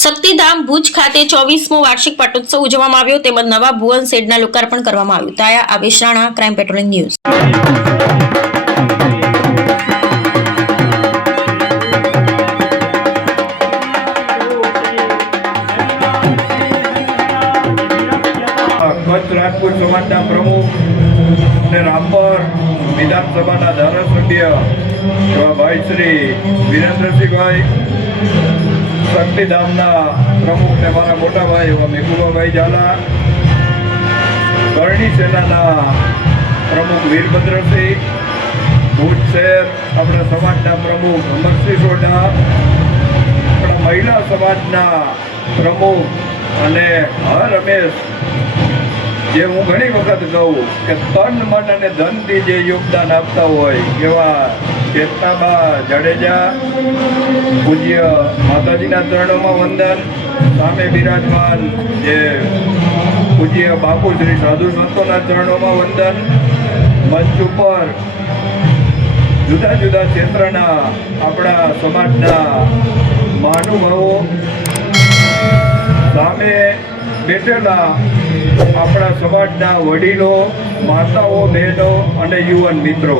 શક્તિધામ ભુજ ખાતે 24મો વાર્ષિક પાટોત્સવ ઉજવવામાં આવ્યો તેમજ નવા ભુવન શેડના લોકાર્પણ કરવામાં આવ્યું. તાયા Avesh Rana, crime patrolling news. Kutch Rajput સમાજના પ્રમુખ અને રામપર વિધાનસભાના ધારાસભ્ય એવા ભાઈ શ્રી વિરેન્દ્રસિંહભાઈ, શક્તિધામના પ્રમુખ ને મારા મોટા ભાઈ એવા મેઘુબાભાઈ ઝાલા, કરણી સેનાના પ્રમુખ વીરભદ્રસિંહ, ભુજ શહેર આપણા સમાજના પ્રમુખ અમરસિંહ સોઢા, આપણા મહિલા સમાજના પ્રમુખ અને રમેશ, જે હું ઘણી વખત કહું કે તન મન અને ધનથી જે યોગદાન આપતા હોય એવા ચેતનાબા જાડેજા, પૂજ્ય માતાજીના ચરણોમાં વંદન. સામે બિરાજમાન જે પૂજ્ય બાપુ શ્રી સાધુ સંતોના ચરણોમાં વંદન. મંચ ઉપર જુદા જુદા ક્ષેત્રના આપણા સમાજના મહાનુભાવો, સામે બેઠેલા આપણા સમાજના વડીલો, માતાઓ, બહેનો અને યુવાન મિત્રો,